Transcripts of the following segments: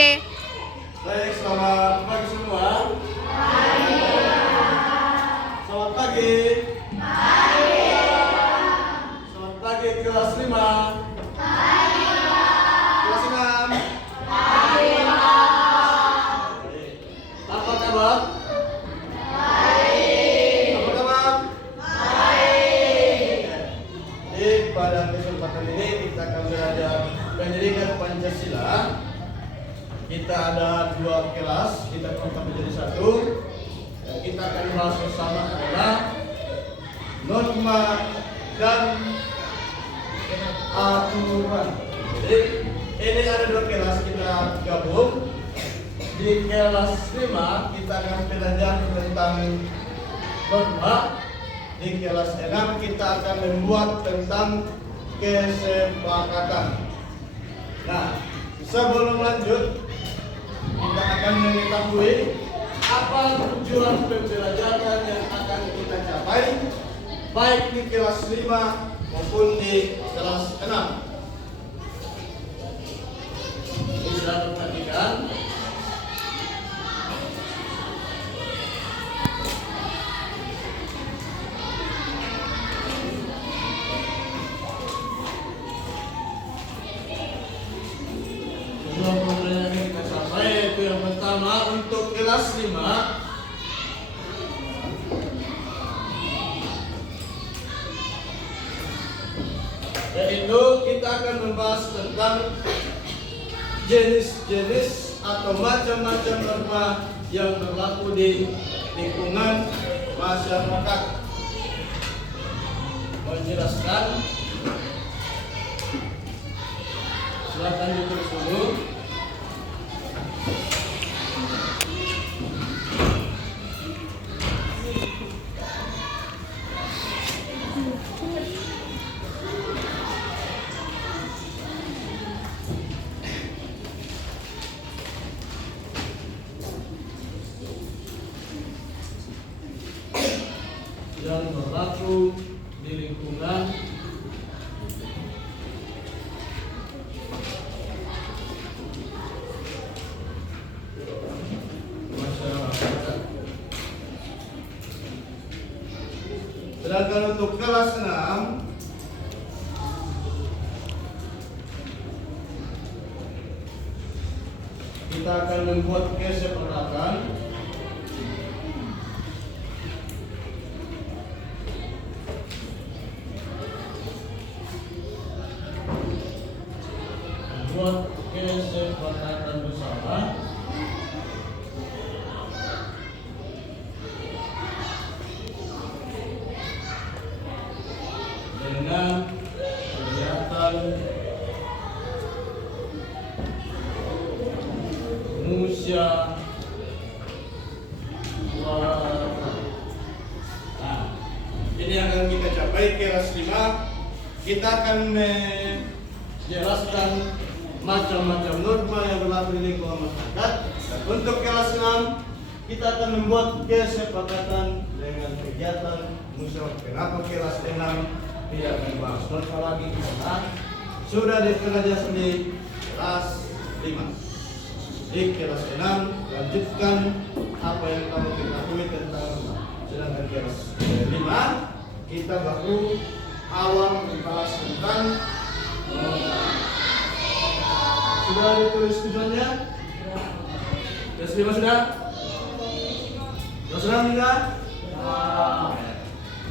Oke. Baik, selamat pagi semua. Selamat pagi. Selamat pagi kelas 5. Kelas 6. Apa kabar? Apa kabar? Pada kesempatan ini kita akan belajar pendidikan Pancasila. Kita ada 2 kelas, kita kontak menjadi 1. Dan kita akan bahas bersama adalah norma dan aturan. Jadi ini ada 2 kelas kita gabung. Di kelas 5 kita akan belajar tentang norma. Di kelas 6 kita akan membuat tentang kesepakatan. Nah, sebelum lanjut kita akan mengetahui apa tujuan pembelajaran yang akan kita capai baik di kelas 5 maupun di kelas 6. Bisa perhatikan. Pembelajaran yang kita capai yaitu yang pertama untuk kelas 5 yaitu kita akan membahas tentang jenis-jenis atau macam-macam norma yang berlaku di lingkungan masyarakat. Menjelaskan, silakan ditulis dulu. Yang berlaku di lingkungan masyarakat. Sedangkan untuk kelas 6 kita akan membuat kesepakatan bersama dengan kegiatan musyawarah. Nah, ini yang akan kita capai kelas 5. Kita akan menjelaskan macam-macam norma yang berlaku di lingkungan masyarakat. Dan untuk kelas 6 kita akan membuat kesepakatan dengan kegiatan musyawarah. Kenapa kelas 6 tidak membahas norma lagi? Karena sudah dipelajari di kelas 5. Di kelas 6 lanjutkan apa yang kamu ketahui tentang norma. Sedangkan kelas 5 kita baru awal membahas tentang norma. Sudah ditulis tujuannya? Kelas 5 sudah? Kelas 6 sudah?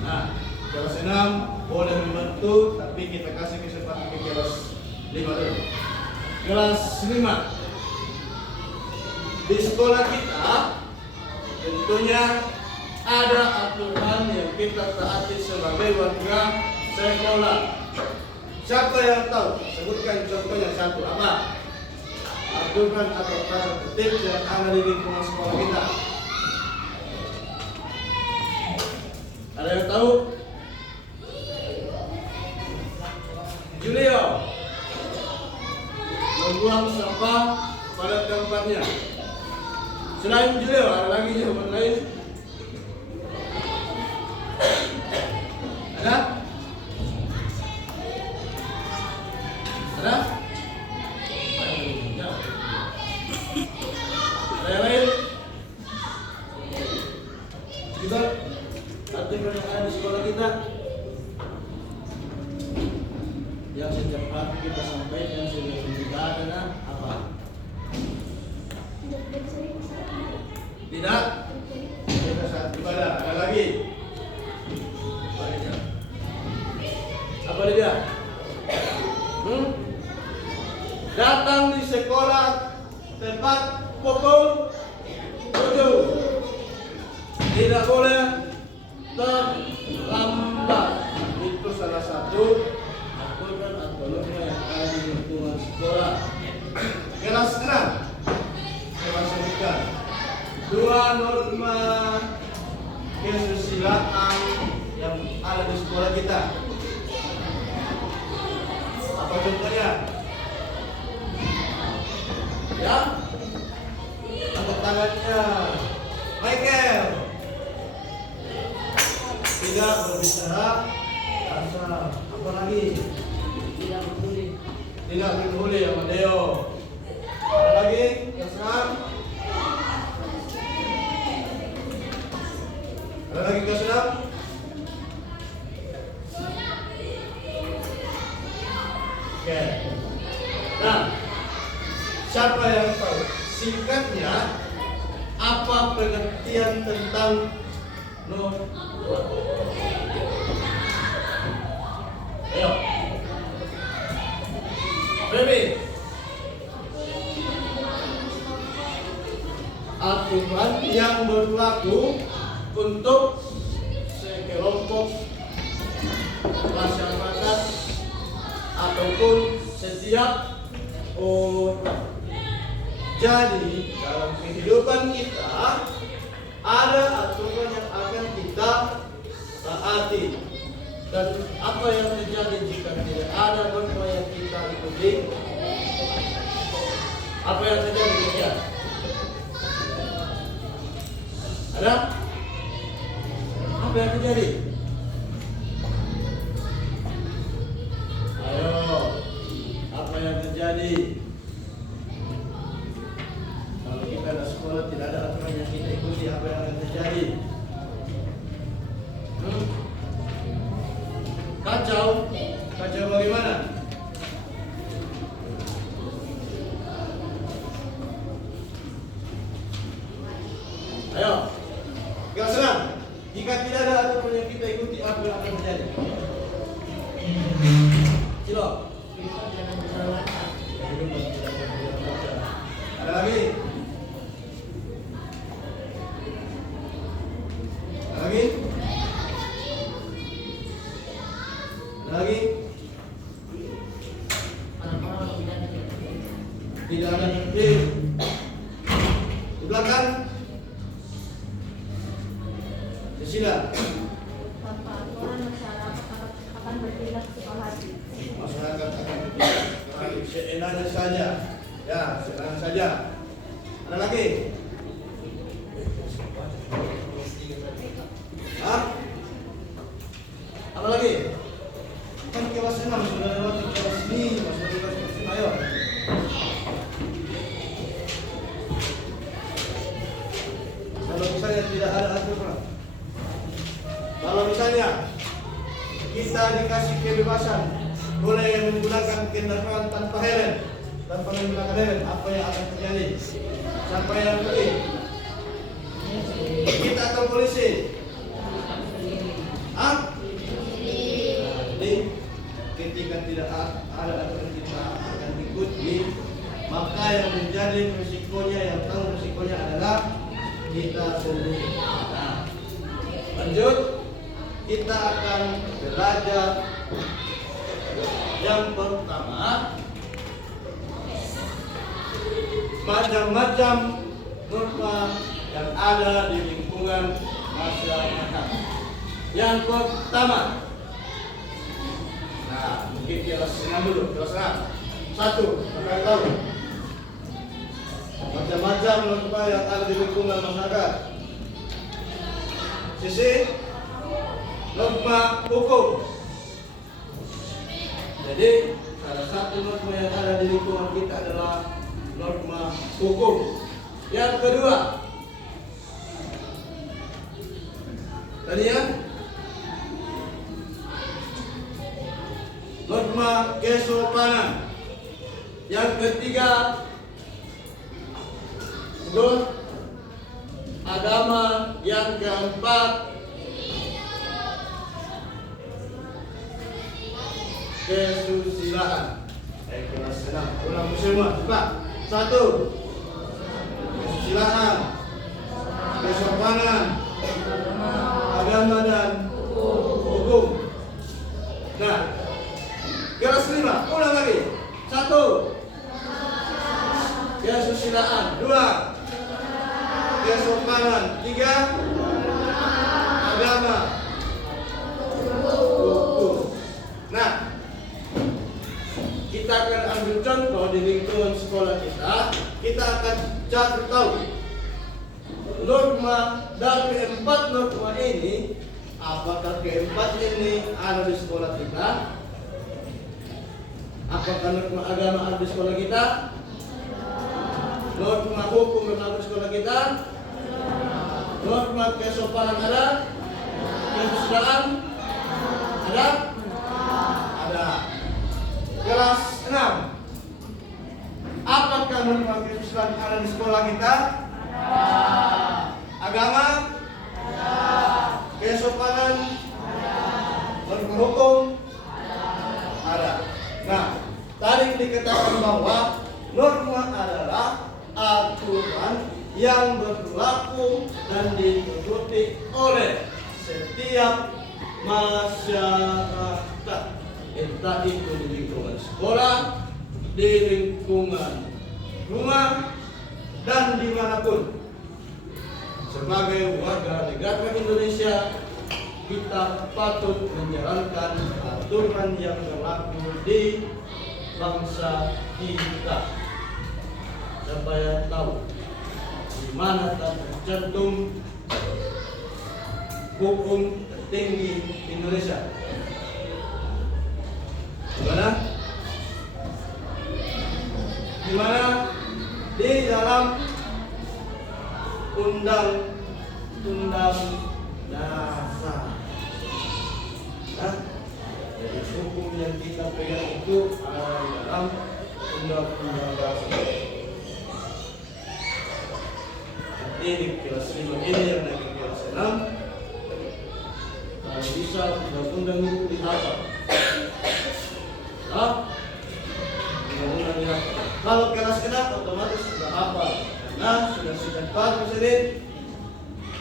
Nah, kelas 6 boleh membantu, tapi kita kasih kesempatan ke kelas 5 dulu. Kelas 5 di sekolah kita tentunya ada aturan yang kita taati sebagai warga sekolah. Siapa yang tahu? Sebutkan contohnya satu. Apa? Aturan atau tata tertib yang ada di lingkungan sekolah kita. Ada yang tahu? Julio, membuang sampah pada tempatnya. Selain Julio, ada lagi jawaban lain? Ada? Ada? tepat pukul 7. Tidak boleh terlambat. Itu salah satu aturan atau norma yang ada di lingkungan sekolah. Kelas 6. Saya sebutkan 2 norma kesusilaan yang ada di sekolah kita. Apa contohnya? Ya, angkat tangannya. Michael, tidak berbicara kasar. Apa lagi? Tidak peduli sama Deo. Apa lagi? Yang senang? Ada lagi yang senang? Oke. Nah, siapa yang tahu singkatnya apa pengertian tentang norma? Ayo, Baby. Aturan yang berlaku untuk sekelompok masyarakat ataupun setiap orang. Jadi dalam kehidupan kita ada aturan yang akan kita taati. Dan apa yang terjadi jika tidak ada norma yang kita ikuti? Apa yang terjadi ya? Ada? Apa yang terjadi? Ayo, apa yang terjadi? Kalau kita ada sekolah tidak ada aturan yang kita ikuti, apa yang akan terjadi? Kacau bagaimana? Ayo, gak senang. Jika tidak ada aturan yang kita ikuti, apa yang akan terjadi? Cilo. Ada lagi? Ada lagi? Lagi tidak ada di belakang di sini. Aturan masyarakat akan bertindak sesuai hati. Masyarakat akan bertindak seenaknya saja. Ya, seenaknya saja. Ada lagi? Hah? Apa lagi? Kan kelas 6 sudah lewat kelas ini, masih di kelas 5. Ayo. Kalau misalnya tidak ada aturan, kalau misalnya kita dikasih kebebasan boleh menggunakan kendaraan tanpa helm, tanpa menggunakan helm, apa yang akan terjadi? Siapa yang pergi? Kita atau polisi? Hah? Jadi ketika tidak ada aturan kita akan ikuti, maka yang menjadi risikonya, yang tahu risikonya adalah kita sendiri. Nah, lanjut, kita akan belajar yang pertama, macam-macam norma yang ada di lingkungan masyarakat. Yang pertama, nah mungkin kelas 6 dulu, kelas 6. 1, kalian tahu macam-macam norma yang ada di lingkungan masyarakat. Sisi norma hukum. Jadi salah satu norma yang ada di lingkungan kita adalah norma hukum. Yang kedua, tadi ya, norma kesopanan. Yang ketiga, agama. Yang keempat, kesusilaan. Kelas 6. Ulang semua, cepat. 1, kesusilaan, kesopanan, agama dan hukum. Nah, kelas 5, ulang lagi. 1, kesusilaan. 2, kesopanan. 3, agama, hukum. Nah, kita akan ambil contoh di lingkungan sekolah kita. Kita akan cari tahu norma dari 4 norma ini. Apakah keempat ini ada di sekolah kita? Apakah norma agama ada di sekolah kita? Norma hukum ada di sekolah kita? Norma kesopanan ada? Kesusilaan ada? Ada. Kelas 6. Apakah norma kesusilaan ada di sekolah kita? Agama? Kesopanan? Norma hukum? Ada. Nah, tadi dikatakan bahwa norma adalah aturan yang berlaku dan diikuti oleh setiap masyarakat, entah itu di lingkungan sekolah, di lingkungan rumah, dan dimanapun. Sebagai warga negara Indonesia, kita patut menjalankan aturan yang berlaku di bangsa kita supaya tahu di mana tercantum hukum tertinggi Indonesia. Di mana? Di dalam Undang-Undang Dasar. Jadi hukum yang kita pegang itu ada di dalam Undang-Undang Dasar. Jadi di kelas 5 ini yang lagi kelas 6, kalau bisa undang-undang itu dihafal. Undang-undang dihafal. Kalau kelas 6 otomatis sudah hafal. Nah, sudah sempat Presiden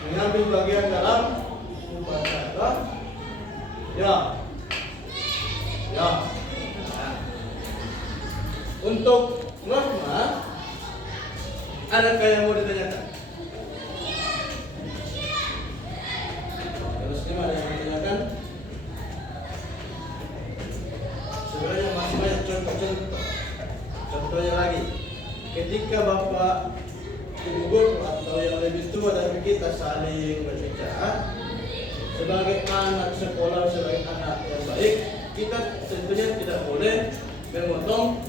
mengambil bagian dalam upacara. Ya. Nah, untuk norma, adakah yang mau ditanyakan? Terus gimana yang mau ditanyakan? Sebenarnya masih banyak contoh-contoh. Contohnya lagi, ketika Bapak Ibu guru atau yang lebih tua dari kita saling berbicara, sebagai anak sekolah, sebagai anak yang baik, kita tentunya tidak boleh memotong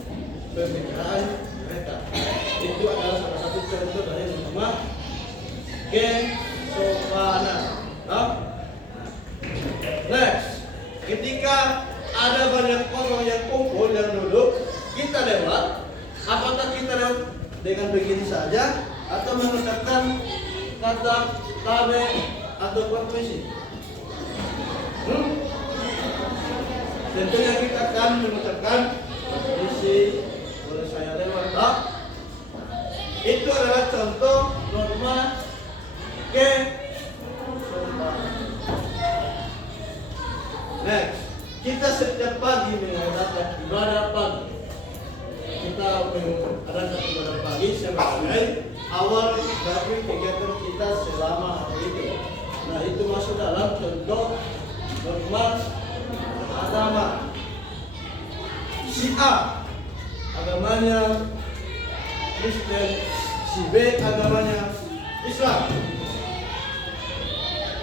pembicaraan mereka. Itu adalah salah satu contoh dari norma kesopanan. Next, ketika ada banyak orang yang kumpul yang duduk, kita lewat. Apakah kita lewat dengan begini saja atau mengucapkan kata tabe atau permisi? Tentunya kita akan mengucapkan permisi, boleh saya lewat, tak? Itu adalah contoh norma kesopanan. Next, kita setiap pagi mengadakan ibadah pagi. Kita mengadakan ibadah pagi sebagai awal dari kegiatan kita selama hari itu. Nah, itu masuk dalam contoh norma agama. Si A agamanya Kristen, si B agamanya Islam.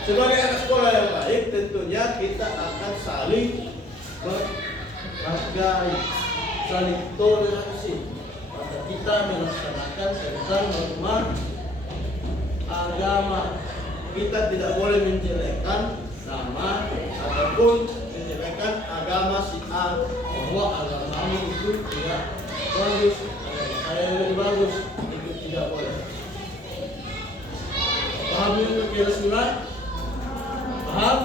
Sebagai anak sekolah yang baik, tentunya kita akan saling menghargai, saling toleransi. Maka kita melaksanakan tentang norma agama. Kita tidak boleh menjelekkan nama ataupun menjelekkan agama si A, bahwa agama itu tidak bagus, agama saya lebih bagus, itu tidak boleh. Paham itu kelas 5? Paham?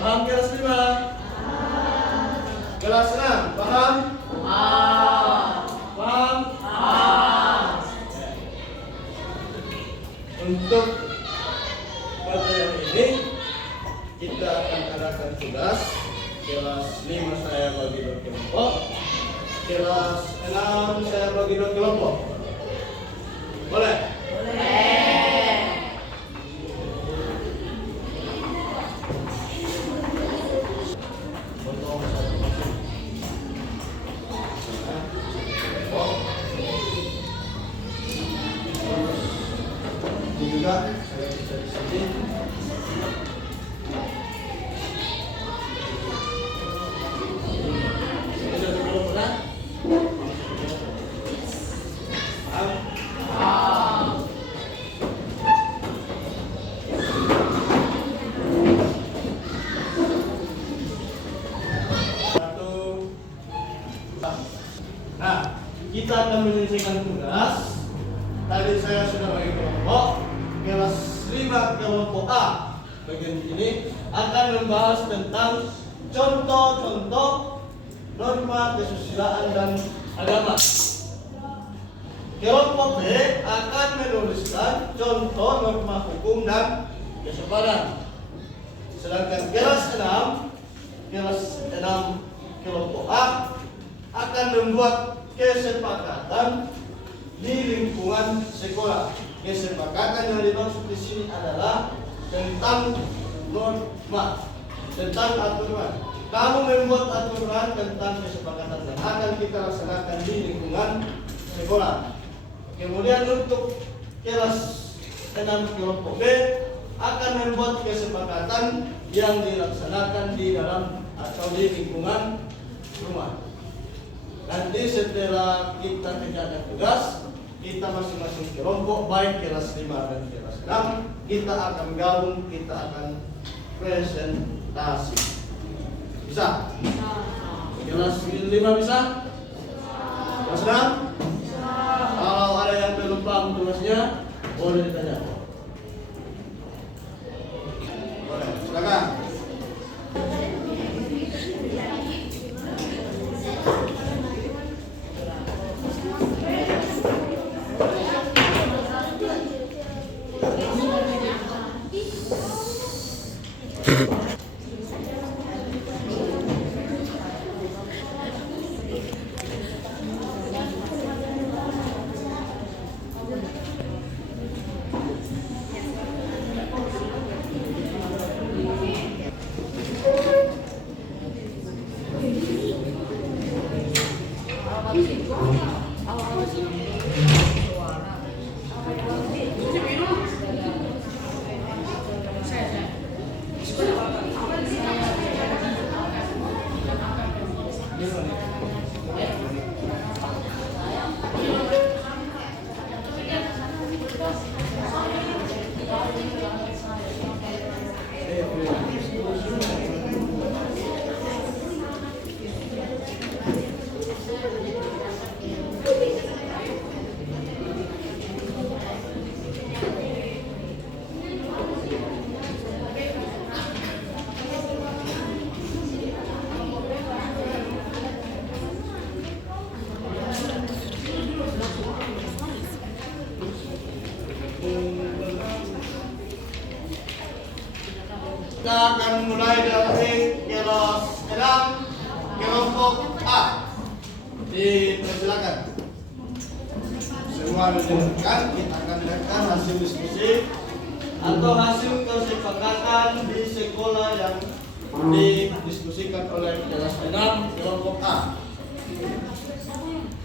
Paham kelas 5? Kelas 6, paham? Paham? Untuk pada yang ini kita akan adakan tugas. Kelas 5 saya bagi 2 kelompok, kelas 6 saya bagi 2 kelompok. Boleh? Potong satu masuk. Ini juga saya bisa di sini. Ini satu kelompok kan? Nah, kita akan menyelesaikan tugas. Tadi saya sudah bagi kelompok. Kelas 5 kelompok A bagian ini akan membahas tentang contoh-contoh norma kesusilaan dan agama. Kelompok B akan menuliskan contoh norma hukum dan kesopanan. Sedangkan kelas 6 kelompok A akan membuat kesepakatan di lingkungan sekolah. Kesepakatan yang dimaksud di sini adalah tentang norma, tentang aturan. Kamu membuat aturan tentang kesepakatan yang akan kita laksanakan di lingkungan sekolah. Kemudian untuk kelas 6 kelompok B akan membuat kesepakatan yang dilaksanakan di dalam atau di lingkungan rumah. Nanti setelah kita kerjakan tugas, kita masing-masing kelompok, baik kelas 5 dan kelas 6, kita akan gabung, kita akan presentasi. Bisa? Kelas 5 bisa? Kelas 6? Kalau ada yang belum paham tugasnya, boleh ditanya. Boleh, silakan. Kita akan mulai dari kelas 6 kelompok A. Dipersilakan. Semua didengarkan, kita akan dengarkan hasil diskusi atau hasil kesepakatan di sekolah yang didiskusikan oleh kelas 6 kelompok A.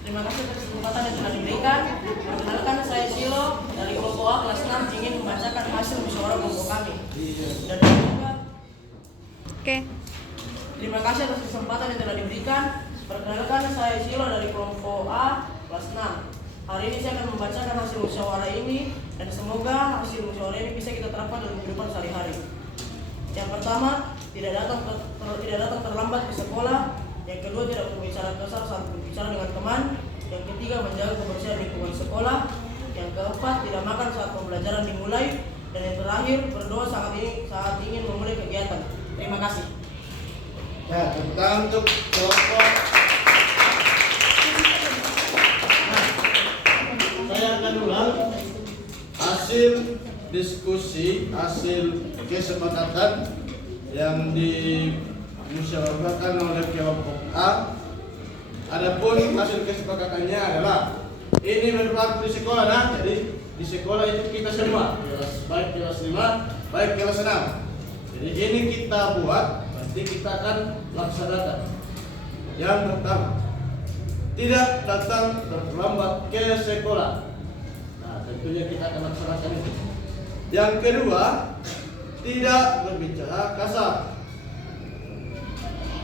Terima kasih atas kesempatan yang telah diberikan. Perkenalkan, saya Silo dari kelompok A kelas 6 ingin membacakan hasil musyawarah kelompok kami. Dan juga terima kasih atas kesempatan yang telah diberikan. Perkenalkan, saya Silo dari kelompok A kelas 6. Hari ini saya akan membacakan hasil musyawarah ini dan semoga hasil musyawarah ini bisa kita terapkan dalam kehidupan sehari-hari. Yang pertama, tidak datang terlambat ke sekolah. Yang kedua, tidak berbicara kasar saat berbicara dengan teman. Yang ketiga, menjaga kebersihan lingkungan sekolah. Yang keempat, tidak makan saat pembelajaran dimulai. Dan yang terakhir, berdoa saat ingin memulai kegiatan. Terima kasih. Ya, tepuk tangan untuk kelompok. Nah, saya akan ulang hasil diskusi hasil kesepakatan yang dimusyawarahkan oleh kelompok A. Adapun hasil kesepakatannya adalah ini berlaku di sekolah, nah jadi di sekolah itu kita semua, baik kelas 5, baik kelas 6. Jadi ini kita buat, nanti kita akan laksanakan. Yang pertama, tidak datang terlambat ke sekolah. Nah, tentunya kita akan laksanakan itu. Yang kedua, tidak berbicara kasar.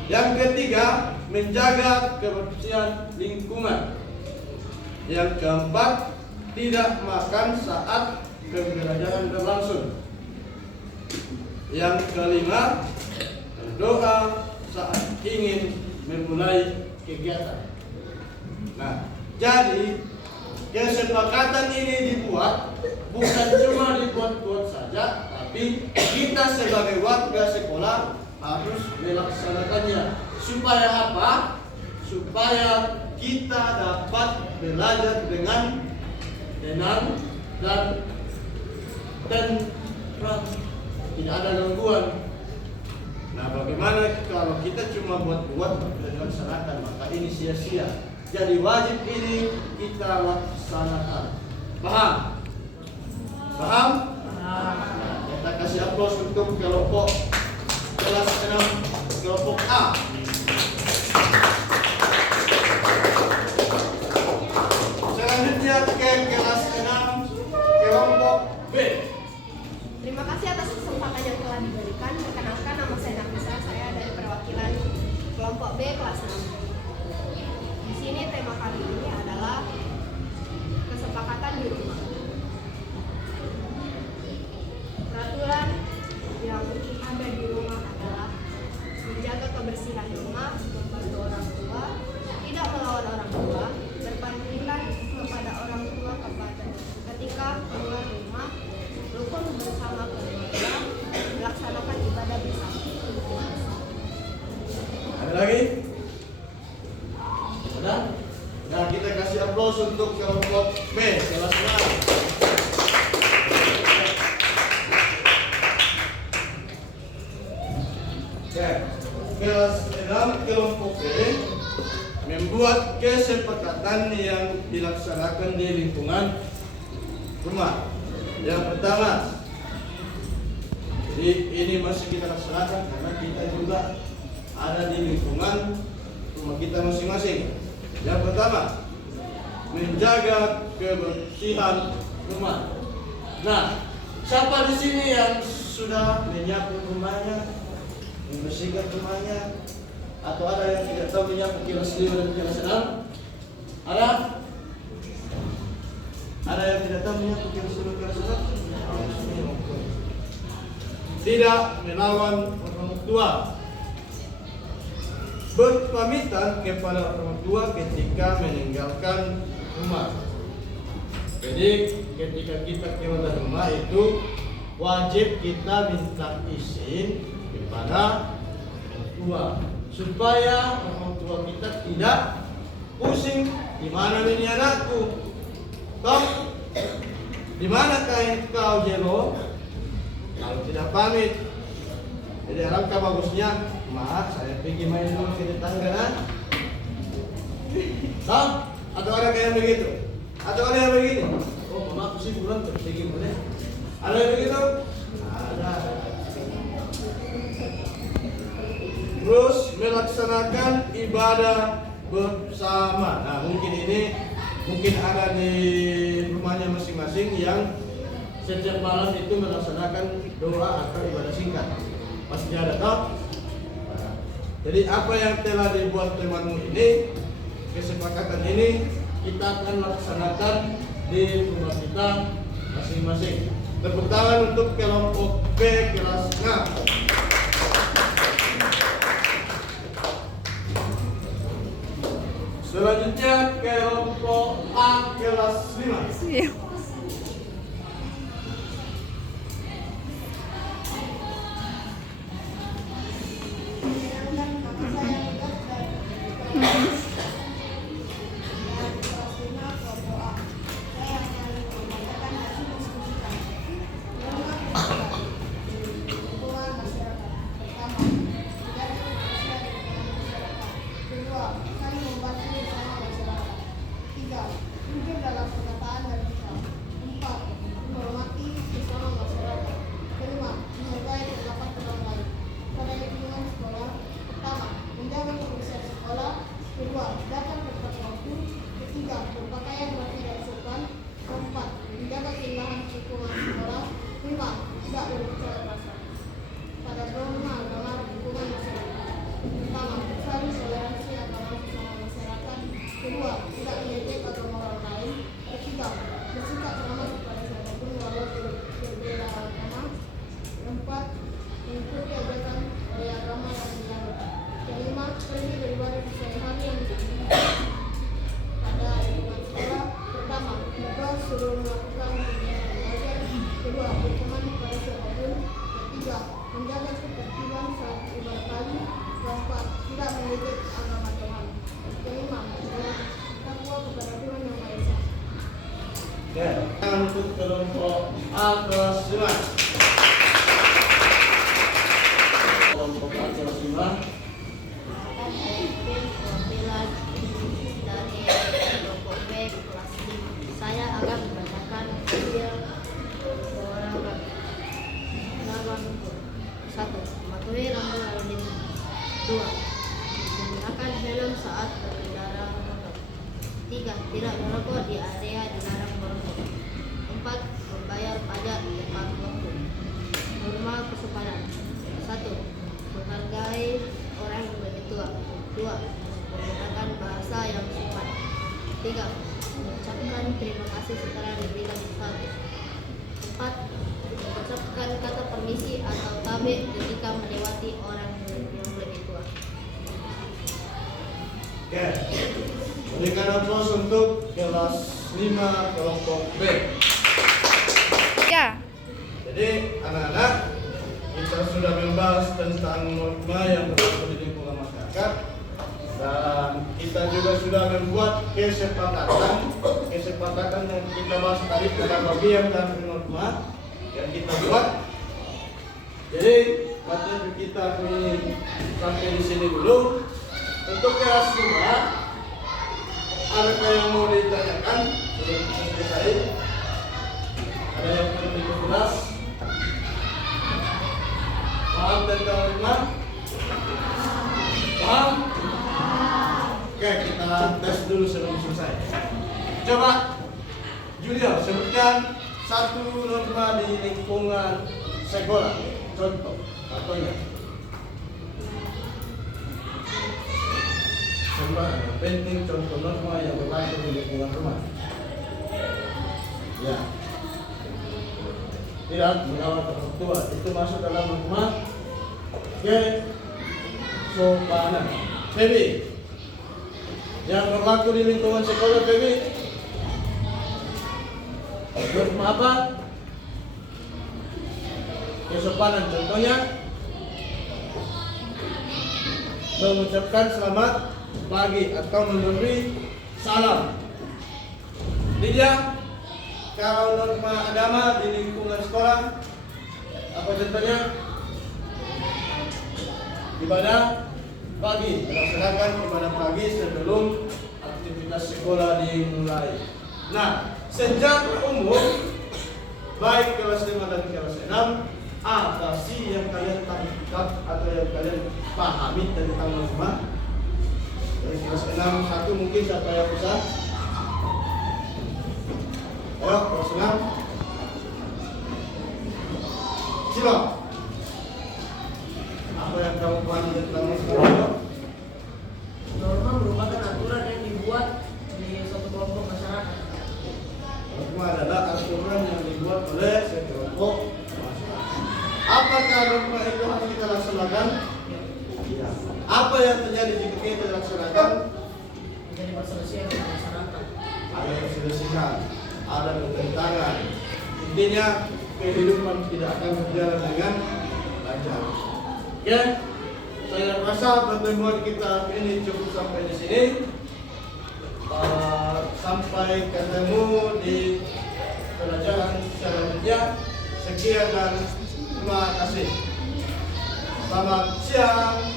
Yang ketiga, menjaga kebersihan lingkungan. Yang keempat, tidak makan saat pembelajaran berlangsung. Yang kelima, berdoa saat ingin memulai kegiatan. Nah, jadi kesepakatan ini dibuat bukan cuma dibuat-buat saja, tapi kita sebagai warga sekolah harus melaksanakannya. Supaya apa? Supaya kita dapat belajar dengan tenang dan tentram, tidak ada gangguan. Nah, bagaimana kalau kita cuma buat-buat dan laksanakan, maka ini sia-sia. Jadi wajib ini kita laksanakan. Paham? Paham? Nah, kita kasih aplaus untuk kelompok kelas 6, kelompok A. Selanjutnya ke kelas 6, kelompok B. Terima kasih atas kesempatan yang telah diberikan. Perkenalkan, nama saya Nafisa, saya dari perwakilan kelompok B kelas 6. Di sini tema kali ini adalah kesepakatan di rumah. Peraturan yang ada di rumah adalah menjaga kebersihan rumah, membantu orang tua, tidak melawan orang tua, berpamitan kepada orang tua ketika keluar rumah, rukun bersama keluarga, melaksanakan ibadah bersama. Ada lagi? Sudah? Nah, kita kasih aplaus untuk kelompok B, kelas 6. Kelas 6 kelompok B membuat kesepakatan yang dilaksanakan di lingkungan rumah. Yang pertama, jadi ini masih kita laksanakan karena kita juga ada di lingkungan rumah kita masing-masing. Yang pertama, menjaga kebersihan rumah. Nah, siapa di sini yang sudah menyapu rumahnya, membersihkan rumahnya, atau ada yang tidak tahu menyapu kelas 5 dan kelas 6? Ada? Ada yang tidak tahu menyapu kelas 5 dan kelas 6? Tidak melawan orang tua. Berpamitan kepada orang tua ketika meninggalkan rumah. Jadi ketika kita keluar dari rumah itu wajib kita minta izin kepada orang tua supaya orang tua kita tidak pusing, di mana ini anakku, toh di mana kau Jero, kalau tidak pamit. Jadi alangkah bagusnya, maaf saya pergi main dulu ke tetangga, kan? Toh? Atau ada kayak begitu? Atau ada yang begini? Oh maaf aku sih pulang pergi boleh. Ada yang begitu? Ada. Terus melaksanakan ibadah bersama. Nah, mungkin ada di rumahnya masing-masing yang setiap malam itu melaksanakan doa atau ibadah singkat. Pasti ada toh? Nah, jadi apa yang telah dibuat temanmu ini, kesepakatan ini kita akan laksanakan di rumah kita masing-masing. Tepuk tangan untuk kelompok B kelas 6. Selanjutnya kelompok A kelas 5. sebelum melakukan kegiatan belajar. Kedua, berteman kepada siapapun. Ketiga, menjaga ketertiban saat ibadah pagi. Keempat, tidak mengikut agama Tuhan. Kelima, bertakwa kepada Tuhan Yang Maha Esa. Ya, untuk kelompok A kelas 5. Kelompok A kelas 5. Akan memimpin perwakilan dari kelompok B kelas 5. Saya akan membacakan hasil perorangan. Nomor 1. Mematuhi rambu lalu lintas. 2. Menggunakan helm saat berkendara motor. 3. Tidak merokok di area dilarang merokok. 4. Membayar pajak tepat waktu. Norma kesopanan. 1. Menghargai orang yang lebih tua. 2. Menggunakan bahasa yang sopan. 3. Mengucapkan terima kasih setelah diberikan sesuatu. 4. Mengucapkan kata permisi atau tabik ketika melewati orang yang lebih tua. Oke. Berikan aplaus untuk kelas 5 kelompok B. Ya. Jadi anak-anak, kita sudah membahas tentang norma yang berlaku di lingkungan masyarakat dan kita juga sudah membuat kesepakatan yang kita bahas tadi tentang bagian dan norma yang kita buat. Jadi materi kita ini sampai di sini dulu. Untuk kelas 5, adakah yang mau ditanyakan sebelum selesai? Ada yang belum ikut kelas? Paham tentang norma? Paham? Oke, kita tes dulu sebelum selesai. Coba Julio sebutkan satu norma di lingkungan sekolah. Contohnya. Coba penting contoh norma yang berlaku di lingkungan rumah. Ya. Tidak mengawal orang tua itu masuk dalam norma kesopanan. Febi, yang berlaku di lingkungan sekolah, Febi, norma apa? Kesopanan. Contohnya mengucapkan selamat pagi atau memberi salam. Lydia, kalau norma agama di lingkungan sekolah apa contohnya? Ibadah pagi, melaksanakan ibadah pagi sebelum aktivitas sekolah dimulai. Nah, secara umum baik kelas 5 dan kelas 6, apa sih yang kalian tangkap atau yang kalian pahami tentang norma? Dari kelas 6, satu mungkin siapa yang bisa? Ayo, kelas 6. Sila. Apa yang kamu pahami tentang norma? Norma merupakan aturan yang dibuat di suatu kelompok masyarakat. Norma adalah aturan yang dibuat oleh sekelompok masyarakat. Apakah norma itu harus kita laksanakan? Iya. Apa yang terjadi jika kita laksanakan? Menjadi perselisihan dengan masyarakat. Ada perselisihan, ada pertentangan. Intinya kehidupan tidak akan berjalan dengan lancar. Oke, saya rasa pertemuan kita ini cukup sampai di sini. Sampai ketemu di pelajaran selanjutnya. Sekian dan terima kasih. Selamat siang.